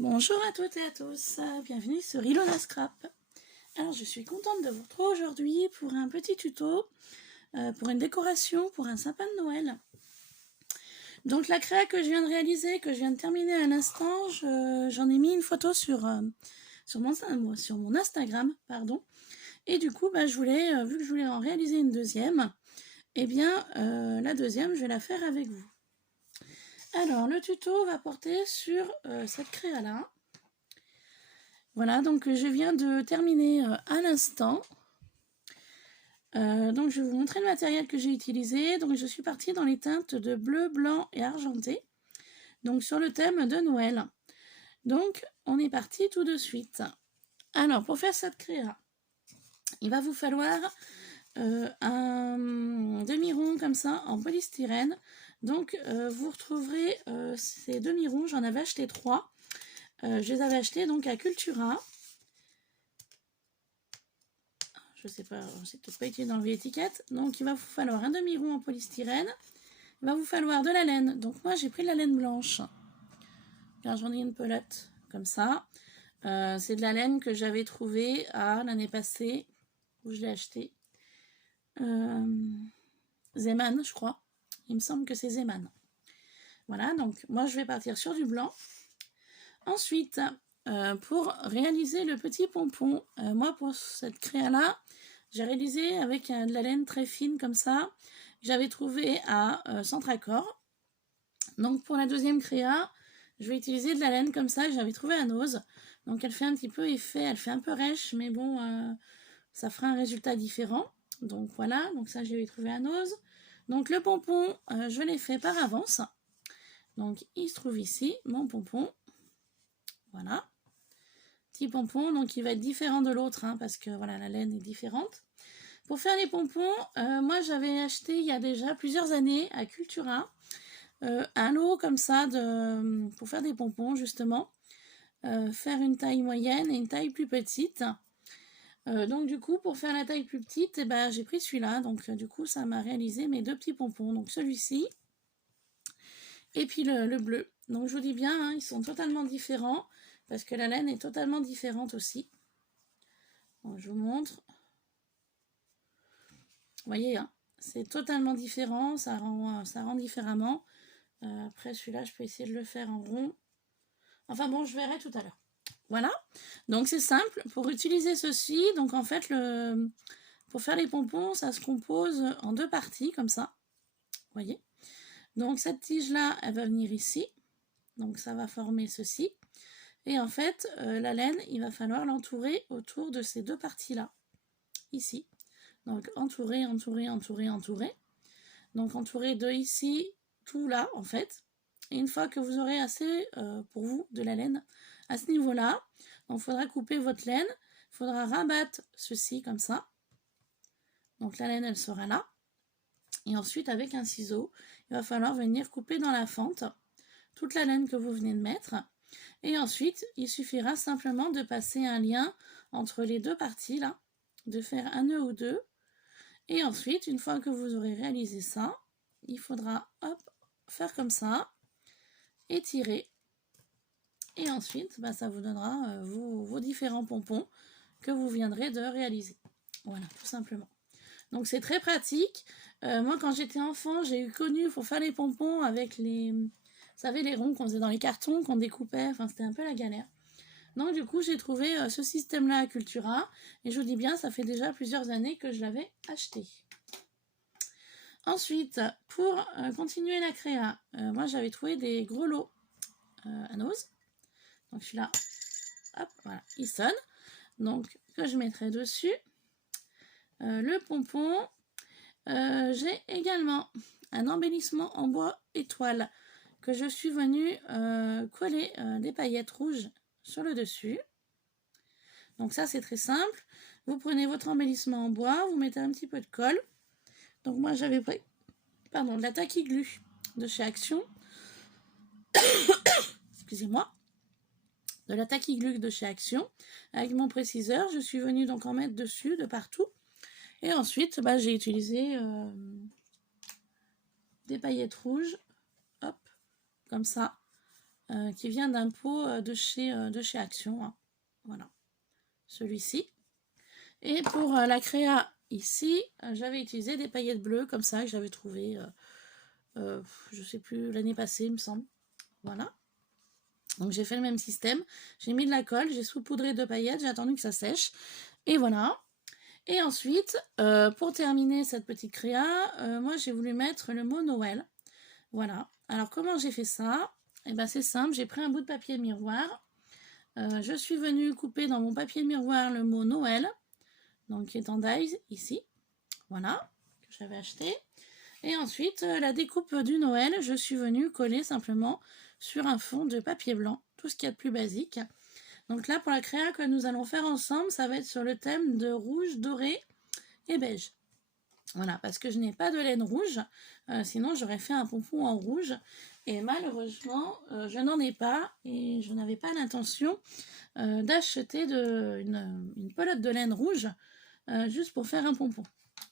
Bonjour à toutes et à tous, bienvenue sur Ilona Scrap. Alors je suis contente de vous retrouver aujourd'hui pour un petit tuto pour une décoration pour un sapin de Noël. Donc la créa que je viens de réaliser, que je viens de terminer à l'instant, j'en ai mis une photo sur mon Instagram, pardon. Et du coup, je voulais, vu que je voulais en réaliser une deuxième, eh bien la deuxième, je vais la faire avec vous. Alors le tuto va porter sur cette créa-là. Voilà, donc je viens de terminer à l'instant. Donc je vais vous montrer le matériel que j'ai utilisé. Donc je suis partie dans les teintes de bleu, blanc et argenté. Donc sur le thème de Noël. Donc on est parti tout de suite. Alors pour faire cette créa, il va vous falloir un demi-rond comme ça en polystyrène. Donc vous retrouverez ces demi-ronds, j'en avais acheté 3. Je les avais achetés donc à Cultura. Je sais pas, c'est peut-être pas utile d'enlever l'étiquette. Donc il va vous falloir un demi-rond en polystyrène. Il va vous falloir de la laine. Donc moi j'ai pris de la laine blanche. Car j'en ai une pelote comme ça. C'est de la laine que j'avais trouvée l'année passée. Où je l'ai achetée. Zeman, je crois. Il me semble que c'est Zeman. Voilà, donc moi je vais partir sur du blanc. Ensuite, pour réaliser le petit pompon, moi pour cette créa-là, j'ai réalisé avec de la laine très fine comme ça. J'avais trouvé à Centracor. Donc pour la deuxième créa, je vais utiliser de la laine comme ça que j'avais trouvé à Nose. Donc elle fait un petit peu effet, elle fait un peu rêche, mais bon, ça fera un résultat différent. Donc voilà, donc ça j'ai trouvé à Nose. Donc le pompon, je l'ai fait par avance. Donc il se trouve ici, mon pompon. Voilà. Petit pompon, donc il va être différent de l'autre, hein, parce que voilà, la laine est différente. Pour faire les pompons, moi j'avais acheté il y a déjà plusieurs années à Cultura un lot comme ça pour faire des pompons justement. Faire une taille moyenne et une taille plus petite. Donc du coup pour faire la taille plus petite, j'ai pris celui-là. Donc du coup ça m'a réalisé mes deux petits pompons. Donc celui-ci et puis le bleu. Donc je vous dis bien, hein, ils sont totalement différents parce que la laine est totalement différente aussi. Donc, je vous montre. Vous voyez, hein, c'est totalement différent, ça rend différemment. Après celui-là, je peux essayer de le faire en rond. Enfin bon, je verrai tout à l'heure. Voilà, donc c'est simple. Pour utiliser ceci, donc en fait, pour faire les pompons, ça se compose en deux parties, comme ça. Vous voyez. Donc cette tige-là, elle va venir ici. Donc ça va former ceci. Et en fait, la laine, il va falloir l'entourer autour de ces deux parties-là. Ici. Donc entourer, entourer, entourer, entourer. Donc entourer de ici, tout là, en fait. Et une fois que vous aurez assez, pour vous, de la laine, à ce niveau-là, il faudra couper votre laine. Il faudra rabattre ceci, comme ça. Donc la laine, elle sera là. Et ensuite, avec un ciseau, il va falloir venir couper dans la fente toute la laine que vous venez de mettre. Et ensuite, il suffira simplement de passer un lien entre les deux parties, là. De faire un nœud ou deux. Et ensuite, une fois que vous aurez réalisé ça, il faudra, hop, faire comme ça. Étirer. Et ensuite, ça vous donnera vos différents pompons que vous viendrez de réaliser. Voilà, tout simplement. Donc c'est très pratique. Moi, quand j'étais enfant, j'ai connu pour faire les pompons avec vous savez, les ronds qu'on faisait dans les cartons, qu'on découpait. Enfin, c'était un peu la galère. Donc du coup, j'ai trouvé ce système-là à Cultura. Et je vous dis bien, ça fait déjà plusieurs années que je l'avais acheté. Ensuite, pour continuer la créa, moi j'avais trouvé des gros lots à Nose. Donc celui-là, hop, voilà, il sonne. Donc que je mettrai dessus. Le pompon. J'ai également un embellissement en bois étoile que je suis venue coller des paillettes rouges sur le dessus. Donc ça c'est très simple. Vous prenez votre embellissement en bois, vous mettez un petit peu de colle. Donc moi j'avais pris de la Tacky Glue de chez Action. Excusez-moi. De la Tacky Glue de chez Action. Avec mon préciseur, je suis venue donc en mettre dessus de partout. Et ensuite, j'ai utilisé des paillettes rouges, hop, comme ça, qui vient d'un pot de chez Action. Hein. Voilà, celui-ci. Et pour la créa ici, j'avais utilisé des paillettes bleues comme ça que j'avais trouvé, je sais plus, l'année passée, il me semble. Voilà. Donc j'ai fait le même système. J'ai mis de la colle, j'ai saupoudré de paillettes, j'ai attendu que ça sèche. Et voilà. Et ensuite, pour terminer cette petite créa, moi j'ai voulu mettre le mot Noël. Voilà. Alors comment j'ai fait ça? Eh ben c'est simple, j'ai pris un bout de papier miroir. Je suis venue couper dans mon papier miroir le mot Noël. Donc qui est en dies ici. Voilà. Que j'avais acheté. Et ensuite, la découpe du Noël, je suis venue coller simplement sur un fond de papier blanc. Tout ce qu'il y a de plus basique. Donc là, pour la créa que nous allons faire ensemble, ça va être sur le thème de rouge, doré et beige. Voilà, parce que je n'ai pas de laine rouge, sinon j'aurais fait un pompon en rouge. Et malheureusement, je n'en ai pas et je n'avais pas l'intention d'acheter une pelote de laine rouge juste pour faire un pompon.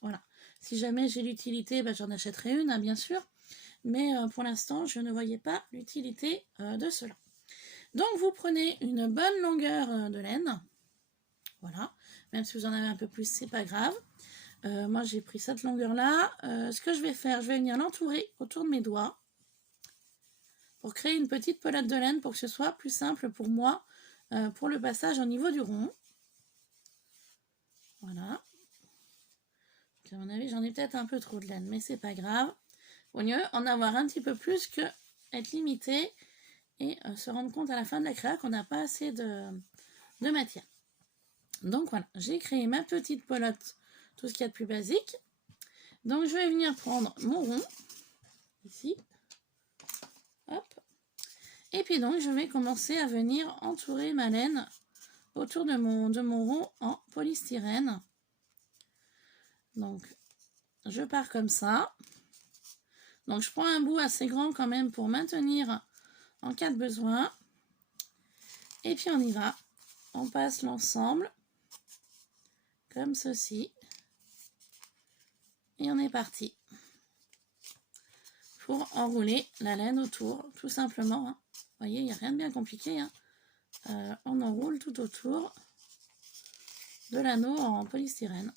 Voilà. Si jamais j'ai l'utilité, bah, j'en achèterai une, hein, bien sûr. Mais pour l'instant, je ne voyais pas l'utilité de cela. Donc vous prenez une bonne longueur de laine, voilà, même si vous en avez un peu plus, c'est pas grave. Moi j'ai pris cette longueur là. Ce que je vais faire, je vais venir l'entourer autour de mes doigts pour créer une petite pelote de laine pour que ce soit plus simple pour moi pour le passage au niveau du rond. Voilà. Donc, à mon avis j'en ai peut-être un peu trop de laine, mais c'est pas grave. Vaut mieux en avoir un petit peu plus que être limité et se rendre compte à la fin de la créa qu'on n'a pas assez de matière. Donc voilà, j'ai créé ma petite pelote, tout ce qu'il y a de plus basique. Donc je vais venir prendre mon rond, ici. Hop. Et puis donc je vais commencer à venir entourer ma laine autour de mon rond en polystyrène. Donc je pars comme ça. Donc je prends un bout assez grand quand même pour maintenir en cas de besoin. Et puis on y va. On passe l'ensemble comme ceci. Et on est parti pour enrouler la laine autour, tout simplement. Hein. Vous voyez, il n'y a rien de bien compliqué. Hein. On enroule tout autour de l'anneau en polystyrène.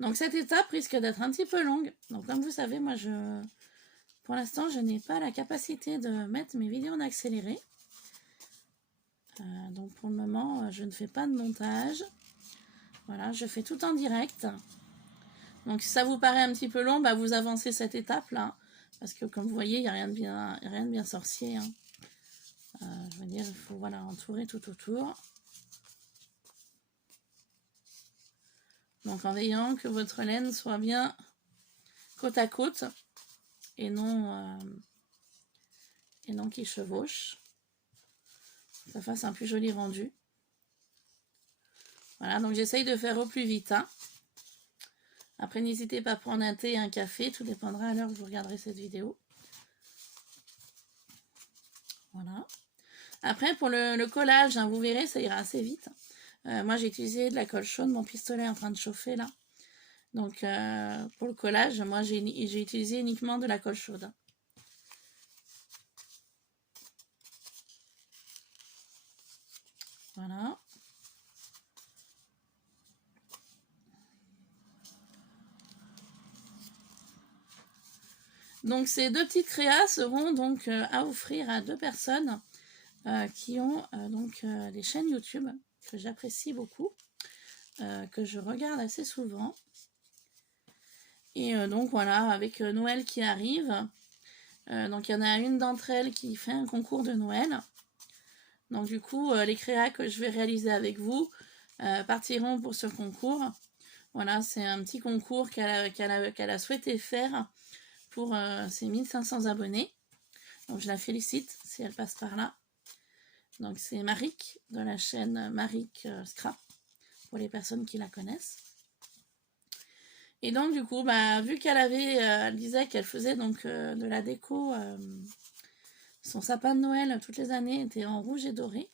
Donc cette étape risque d'être un petit peu longue. Donc comme vous savez, moi pour l'instant je n'ai pas la capacité de mettre mes vidéos en accéléré. Donc pour le moment je ne fais pas de montage. Voilà, je fais tout en direct. Donc si ça vous paraît un petit peu long, bah, vous avancez cette étape là. Parce que comme vous voyez, il n'y a rien de bien sorcier. Hein. Je veux dire, il faut voilà, entourer tout autour. Donc en veillant que votre laine soit bien côte à côte et non qu'il chevauche. Que ça fasse un plus joli rendu. Voilà, donc j'essaye de faire au plus vite. Hein. Après, n'hésitez pas à prendre un thé et un café, tout dépendra à l'heure où vous regarderez cette vidéo. Voilà. Après, pour le collage, hein, vous verrez, ça ira assez vite. Moi, j'ai utilisé de la colle chaude, mon pistolet est en train de chauffer là. Donc, pour le collage, moi, j'ai utilisé uniquement de la colle chaude. Voilà. Donc, ces deux petites créas seront donc à offrir à 2 personnes qui ont des chaînes YouTube que j'apprécie beaucoup, que je regarde assez souvent. Et donc voilà, avec Noël qui arrive, donc il y en a une d'entre elles qui fait un concours de Noël. Donc du coup, les créas que je vais réaliser avec vous partiront pour ce concours. Voilà, c'est un petit concours qu'elle a souhaité faire pour ses 1500 abonnés. Donc je la félicite si elle passe par là. Donc c'est Maric de la chaîne Maric Scrap pour les personnes qui la connaissent. Et donc du coup, bah, vu qu'elle elle disait qu'elle faisait donc de la déco, son sapin de Noël toutes les années était en rouge et doré,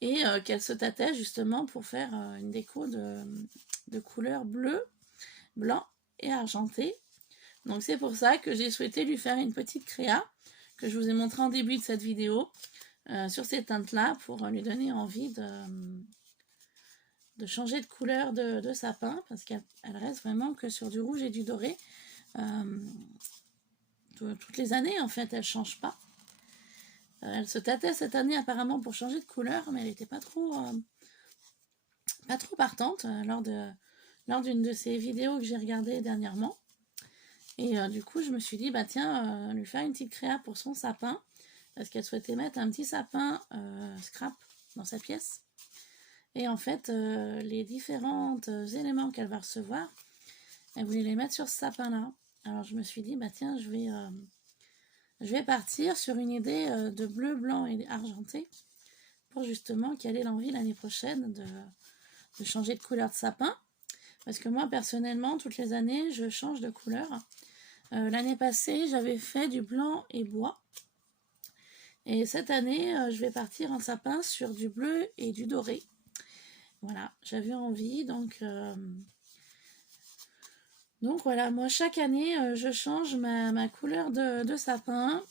et qu'elle se tâtait justement pour faire une déco de couleur bleu, blanc et argenté Donc c'est pour ça que j'ai souhaité lui faire une petite créa que je vous ai montré en début de cette vidéo sur ces teintes-là pour lui donner envie de changer de couleur de sapin parce qu'elle reste vraiment que sur du rouge et du doré. Toutes les années, en fait, elle ne change pas. Elle se tâtait cette année apparemment pour changer de couleur, mais elle n'était pas trop partante lors d'une de ces vidéos que j'ai regardées dernièrement. Et du coup, je me suis dit, bah tiens, lui faire une petite créa pour son sapin, parce qu'elle souhaitait mettre un petit sapin scrap dans sa pièce. Et en fait, les différents éléments qu'elle va recevoir, elle voulait les mettre sur ce sapin-là. Alors je me suis dit, bah tiens, je vais partir sur une idée de bleu, blanc et argenté, pour justement qu'elle ait l'envie l'année prochaine de changer de couleur de sapin. Parce que moi, personnellement, toutes les années, je change de couleur. L'année passée, j'avais fait du blanc et bois. Et cette année, je vais partir en sapin sur du bleu et du doré. Voilà, j'avais envie, donc voilà, moi chaque année, je change ma couleur de sapin.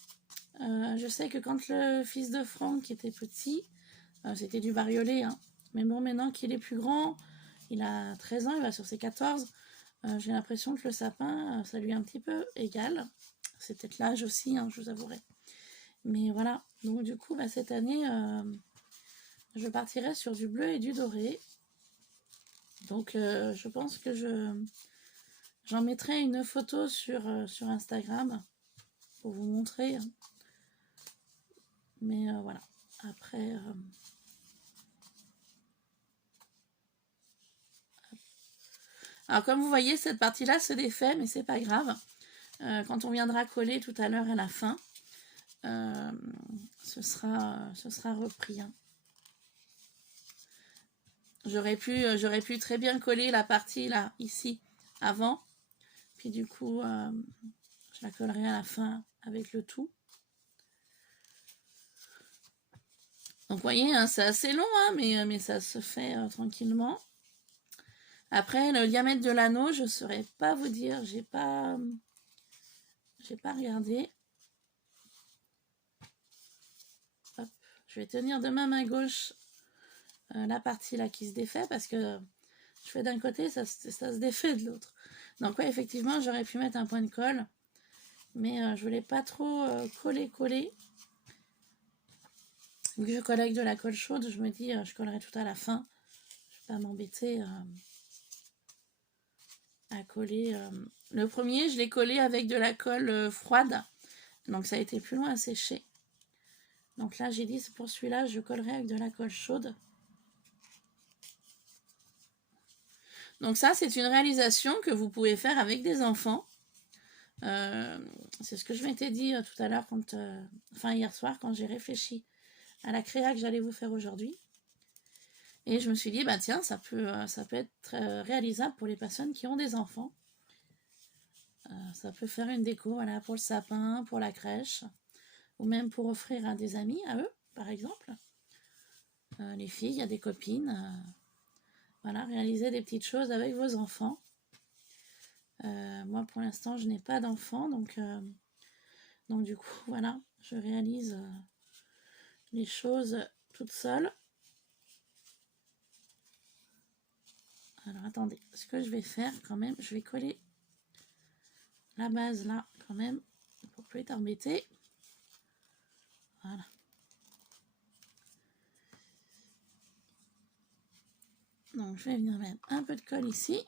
Je sais que quand le fils de Franck était petit, c'était du bariolé, hein. Mais bon, maintenant qu'il est plus grand, il a 13 ans, il va sur ses 14, j'ai l'impression que le sapin, ça lui est un petit peu égal. C'est peut-être l'âge aussi, hein, je vous avouerai. Mais voilà, donc du coup, cette année, je partirai sur du bleu et du doré. Donc je pense que j'en mettrai une photo sur Instagram pour vous montrer. Mais voilà, après... Alors comme vous voyez, cette partie-là se défait, mais c'est pas grave. Quand on viendra coller tout à l'heure à la fin, ce sera repris. Hein. J'aurais pu très bien coller la partie là, ici, avant. Puis du coup, je la collerai à la fin avec le tout. Donc vous voyez, hein, c'est assez long, hein, mais ça se fait tranquillement. Après, le diamètre de l'anneau, je ne saurais pas vous dire. J'ai pas regardé. Hop. Je vais tenir de ma main gauche la partie là qui se défait parce que je fais d'un côté, ça se défait de l'autre. Donc ouais, effectivement, j'aurais pu mettre un point de colle, mais je voulais pas trop coller. Vu que je colle avec de la colle chaude, je me dis je collerai tout à la fin. Je vais pas m'embêter à coller. Le premier, je l'ai collé avec de la colle froide, donc ça a été plus long à sécher. Donc là, j'ai dit, pour celui-là, je collerai avec de la colle chaude. Donc ça, c'est une réalisation que vous pouvez faire avec des enfants. C'est ce que je m'étais dit tout à l'heure, hier soir, quand j'ai réfléchi à la créa que j'allais vous faire aujourd'hui. Et je me suis dit, bah tiens, ça peut être réalisable pour les personnes qui ont des enfants. Ça peut faire une déco, voilà, pour le sapin, pour la crèche, ou même pour offrir à des amis, à eux, par exemple. Les filles, à des copines. Voilà, réaliser des petites choses avec vos enfants. Moi, pour l'instant, je n'ai pas d'enfants, donc du coup, voilà, je réalise les choses toute seule. Alors, attendez, ce que je vais faire quand même, je vais coller la base là, quand même, pour plus être embêté. Voilà. Donc, je vais venir mettre un peu de colle ici,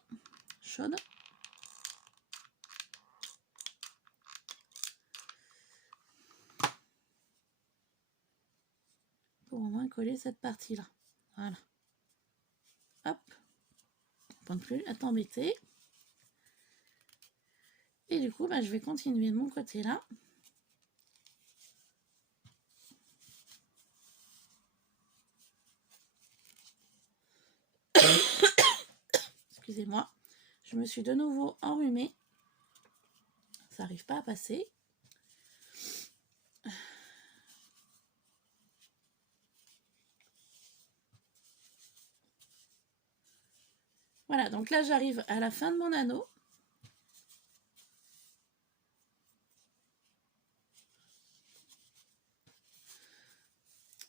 chaude. Pour au moins coller cette partie-là. Voilà. Hop. Pour ne plus être embêté. Et du coup, je vais continuer de mon côté là. Excusez-moi. Je me suis de nouveau enrhumée. Ça n'arrive pas à passer. Voilà, donc là j'arrive à la fin de mon anneau.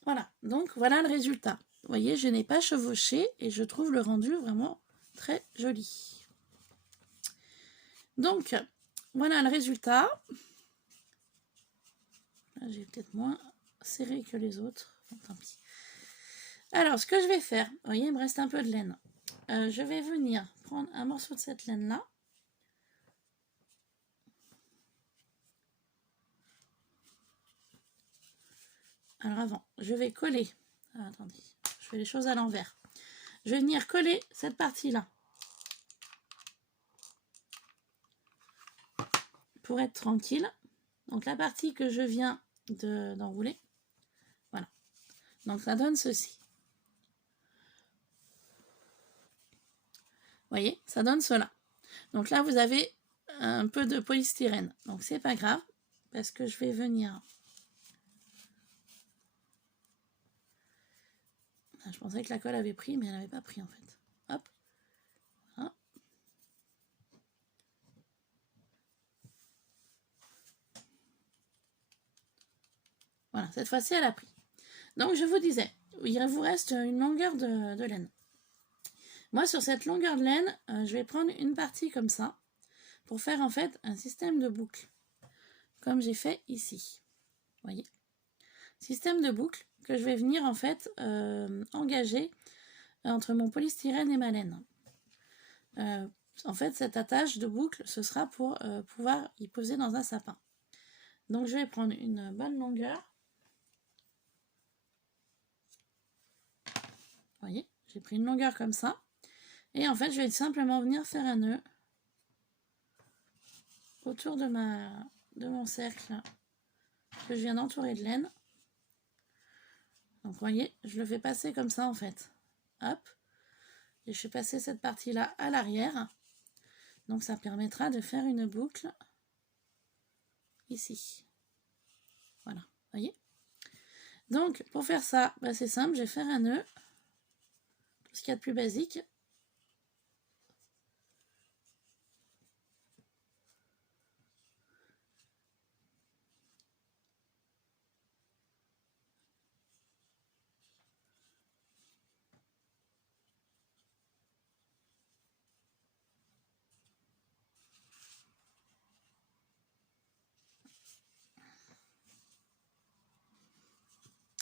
Voilà, donc voilà le résultat. Vous voyez, je n'ai pas chevauché et je trouve le rendu vraiment très joli. Donc, voilà le résultat. Là, j'ai peut-être moins serré que les autres. Bon, tant pis. Alors, ce que je vais faire, vous voyez, il me reste un peu de laine. Je vais venir prendre un morceau de cette laine-là. Alors avant, je vais coller. Ah, attendez, je fais les choses à l'envers. Je vais venir coller cette partie-là. Pour être tranquille. Donc la partie que je viens d'enrouler. Voilà. Donc ça donne ceci. Vous voyez, ça donne cela. Donc là, vous avez un peu de polystyrène. Donc c'est pas grave, parce que je vais venir... Je pensais que la colle avait pris, mais elle n'avait pas pris en fait. Hop. Voilà. Voilà, cette fois-ci, elle a pris. Donc je vous disais, il vous reste une longueur de laine. Moi, sur cette longueur de laine, je vais prendre une partie comme ça, pour faire en fait un système de boucle, comme j'ai fait ici. Vous voyez, système de boucle que je vais venir en fait engager entre mon polystyrène et ma laine. En fait, cette attache de boucle, ce sera pour pouvoir y poser dans un sapin. Donc je vais prendre une bonne longueur. Vous voyez, j'ai pris une longueur comme ça. Et en fait, je vais simplement venir faire un nœud autour de mon cercle que je viens d'entourer de laine. Donc vous voyez, je le fais passer comme ça en fait. Hop. Et je fais passer cette partie-là à l'arrière. Donc ça permettra de faire une boucle ici. Voilà, vous voyez. Donc pour faire ça, bah, c'est simple, je vais faire un nœud. Tout ce qu'il y a de plus basique.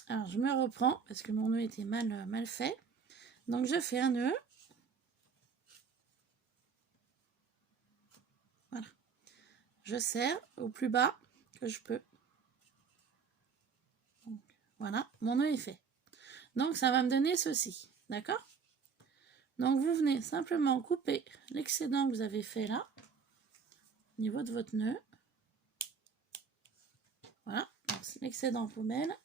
Alors je me reprends parce que mon nœud était mal fait. Donc je fais un nœud. Voilà. Je serre au plus bas que je peux. Donc, voilà, mon nœud est fait. Donc ça va me donner ceci. D'accord? Donc vous venez simplement couper l'excédent que vous avez fait là, au niveau de votre nœud. Voilà, l'excédent poubelle.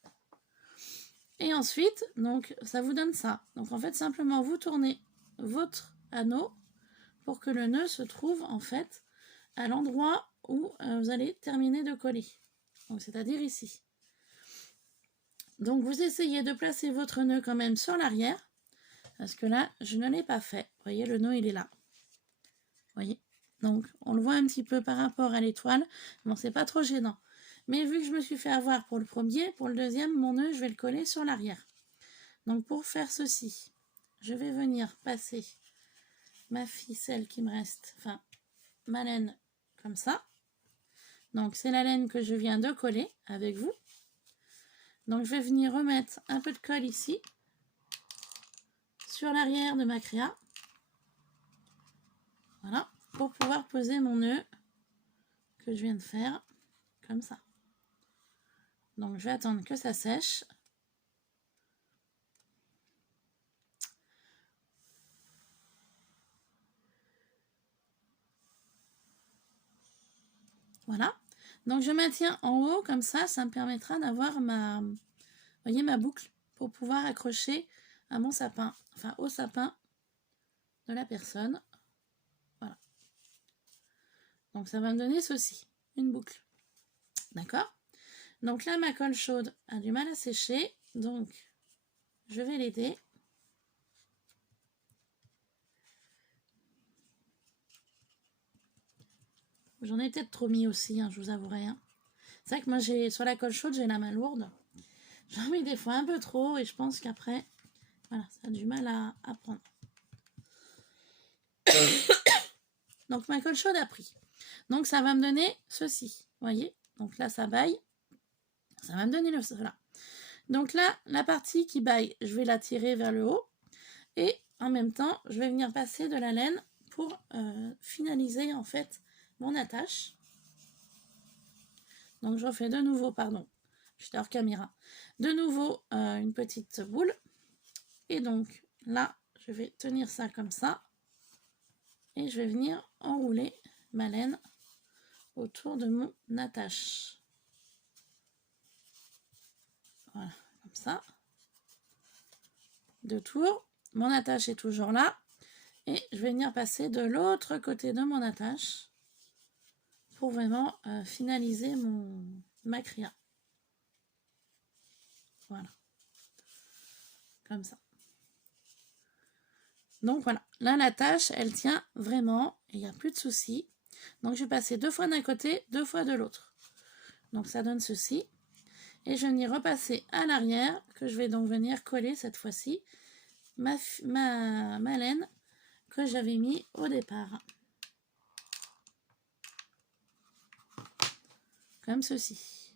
Et ensuite, donc ça vous donne ça. Donc en fait, simplement vous tournez votre anneau pour que le nœud se trouve en fait à l'endroit où vous allez terminer de coller. Donc c'est-à-dire ici. Donc vous essayez de placer votre nœud quand même sur l'arrière, parce que là, je ne l'ai pas fait. Vous voyez, le nœud, il est là. Vous voyez? Donc on le voit un petit peu par rapport à l'étoile. Bon, c'est pas trop gênant. Mais vu que je me suis fait avoir pour le premier, pour le deuxième, mon nœud, je vais le coller sur l'arrière. Donc pour faire ceci, je vais venir passer ma ficelle qui me reste, enfin ma laine comme ça. Donc c'est la laine que je viens de coller avec vous. Donc je vais venir remettre un peu de colle ici, sur l'arrière de ma créa. Voilà, pour pouvoir poser mon nœud que je viens de faire, comme ça. Donc je vais attendre que ça sèche. Voilà. Donc je maintiens en haut, comme ça me permettra d'avoir vous voyez, ma boucle pour pouvoir accrocher à mon sapin, enfin au sapin de la personne. Voilà. Donc ça va me donner ceci, une boucle. D'accord? Donc là, ma colle chaude a du mal à sécher, donc je vais l'aider. J'en ai peut-être trop mis aussi, hein, je vous avouerai. Hein. C'est vrai que moi, sur la colle chaude, j'ai la main lourde. J'en mets des fois un peu trop et je pense qu'après, voilà, ça a du mal à prendre. Donc ma colle chaude a pris. Donc ça va me donner ceci, vous voyez. Donc là ça baille, ça va me donner cela. Donc là, la partie qui baille, je vais la tirer vers le haut et en même temps, je vais venir passer de la laine pour finaliser en fait mon attache. Donc je refais de nouveau, pardon, j'étais hors caméra, de nouveau une petite boule et donc là, je vais tenir ça comme ça et je vais venir enrouler ma laine autour de mon attache. Voilà, comme ça. 2 tours. Mon attache est toujours là. Et je vais venir passer de l'autre côté de mon attache pour vraiment finaliser ma cria. Voilà. Comme ça. Donc voilà. Là, l'attache, elle tient vraiment. Et il n'y a plus de soucis. Donc je vais passer 2 fois d'un côté, 2 fois de l'autre. Donc ça donne ceci. Et je vais venir repasser à l'arrière, que je vais donc venir coller cette fois-ci ma laine que j'avais mis au départ. Comme ceci.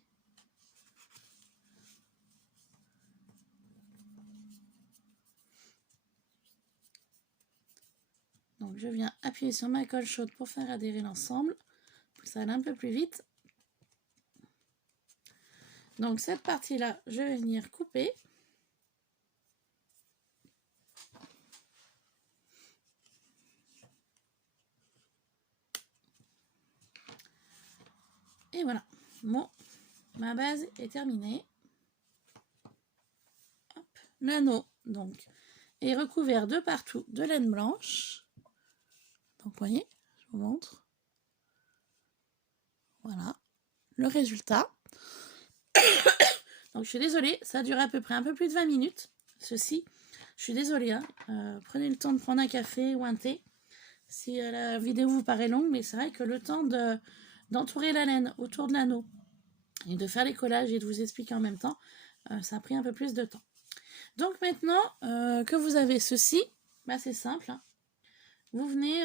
Donc je viens appuyer sur ma colle chaude pour faire adhérer l'ensemble, pour que ça aille un peu plus vite. Donc cette partie-là, je vais venir couper. Et voilà, bon, ma base est terminée. L'anneau, donc, est recouvert de partout de laine blanche. Donc, vous voyez, je vous montre. Voilà, le résultat. Donc, je suis désolée, ça a duré à peu près un peu plus de 20 minutes, ceci. Je suis désolée, hein. Prenez le temps de prendre un café ou un thé. Si la vidéo vous paraît longue, mais c'est vrai que le temps d'entourer la laine autour de l'anneau et de faire les collages et de vous expliquer en même temps, ça a pris un peu plus de temps. Donc maintenant que vous avez ceci, bah c'est simple. Hein. Vous venez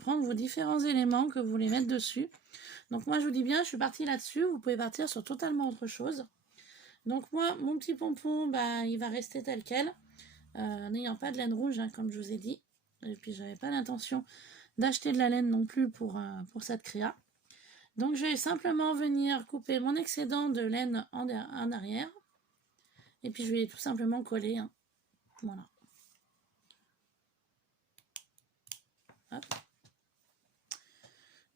prendre vos différents éléments que vous voulez mettre dessus. Donc moi je vous dis bien, je suis partie là-dessus. Vous pouvez partir sur totalement autre chose. Donc moi, mon petit pompon, bah, il va rester tel quel. N'ayant pas de laine rouge, hein, comme je vous ai dit. Et puis j'avais pas l'intention d'acheter de la laine non plus pour cette créa. Donc je vais simplement venir couper mon excédent de laine en arrière. Et puis je vais tout simplement coller. Hein. Voilà. Hop.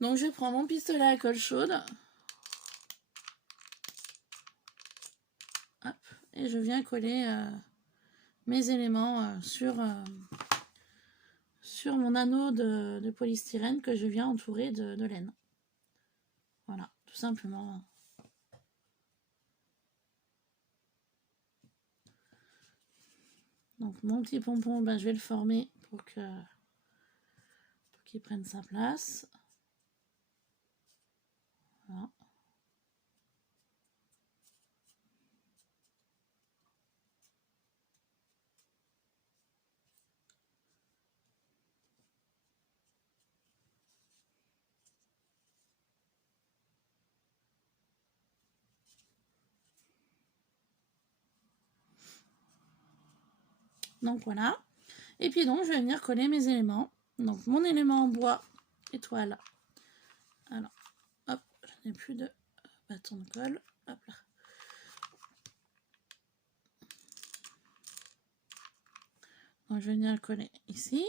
Donc je prends mon pistolet à colle chaude. Hop. Et je viens coller mes éléments sur mon anneau de polystyrène que je viens entourer de laine. Voilà, tout simplement. Donc mon petit pompon, ben, je vais le former pour qu'il prenne sa place. Voilà. Donc voilà. Et puis donc je vais venir coller mes éléments. Donc mon élément en bois, étoile. Alors, hop, je n'ai plus de bâton de colle. Hop là. Donc je vais venir le coller ici.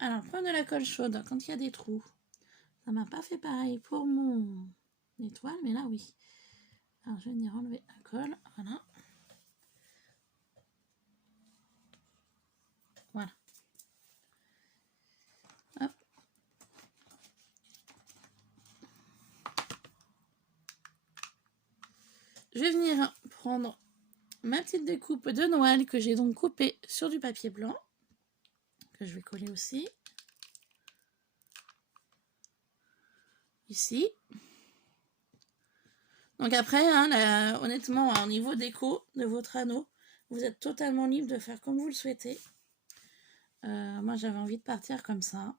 Alors, le problème de la colle chaude, quand il y a des trous, ça m'a pas fait pareil pour mon étoile, mais là oui. Alors, je vais venir enlever la colle, voilà. Voilà. Hop. Je vais venir prendre ma petite découpe de Noël que j'ai donc coupée sur du papier blanc, que je vais coller aussi. ici. Donc après, hein, honnêtement, au niveau déco de votre anneau, vous êtes totalement libre de faire comme vous le souhaitez. Moi, j'avais envie de partir comme ça.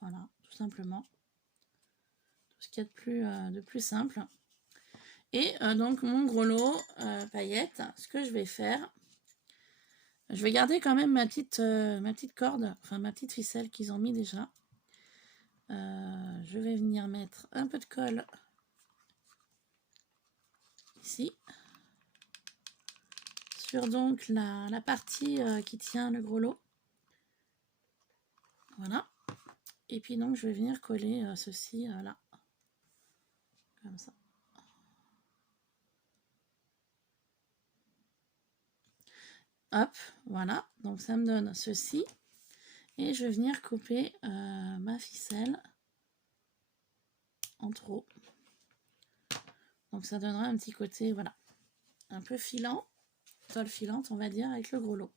Voilà, tout simplement. Tout ce qu'il y a de plus simple. Et donc, mon gros lot paillettes, ce que je vais faire, je vais garder quand même ma petite corde, enfin ma petite ficelle qu'ils ont mis déjà. Je vais venir mettre un peu de colle ici. Sur donc la partie qui tient le gros lot. Voilà. Et puis donc je vais venir coller ceci là. Comme ça. Hop, voilà. Donc ça me donne ceci. Et je vais venir couper ma ficelle en trop. Donc ça donnera un petit côté, voilà, un peu filant, toile filante on va dire, avec le gros lot.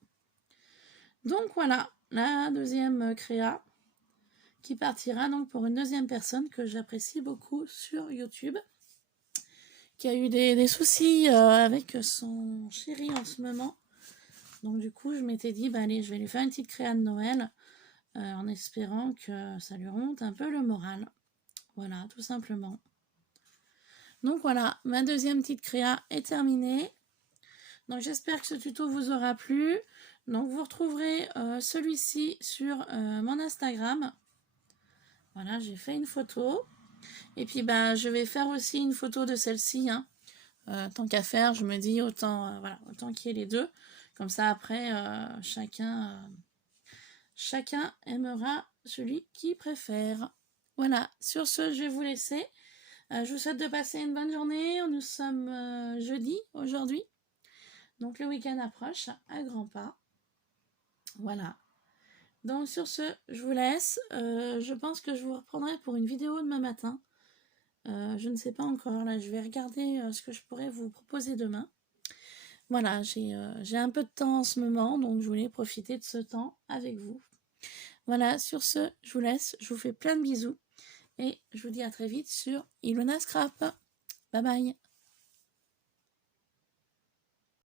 Donc voilà, la deuxième créa qui partira donc pour une deuxième personne que j'apprécie beaucoup sur YouTube, qui a eu des soucis avec son chéri en ce moment. Donc du coup, je m'étais dit, bah allez, je vais lui faire une petite créa de Noël en espérant que ça lui remonte un peu le moral. Voilà, tout simplement. Donc voilà, ma deuxième petite créa est terminée. Donc j'espère que ce tuto vous aura plu. Donc vous retrouverez celui-ci sur mon Instagram. Voilà, j'ai fait une photo. Et puis bah, je vais faire aussi une photo de celle-ci. Hein. Tant qu'à faire, je me dis autant, voilà, autant qu'il y ait les deux. Comme ça après, chacun aimera celui qu'il préfère. Voilà, sur ce, je vais vous laisser. Je vous souhaite de passer une bonne journée. Nous sommes jeudi aujourd'hui. Donc le week-end approche à grands pas. Voilà. Donc sur ce, je vous laisse. Je pense que je vous reprendrai pour une vidéo demain matin. Je ne sais pas encore. Là, je vais regarder ce que je pourrais vous proposer demain. Voilà, j'ai un peu de temps en ce moment, donc je voulais profiter de ce temps avec vous. Voilà, sur ce, je vous laisse. Je vous fais plein de bisous. Et je vous dis à très vite sur Ilona Scrap. Bye bye.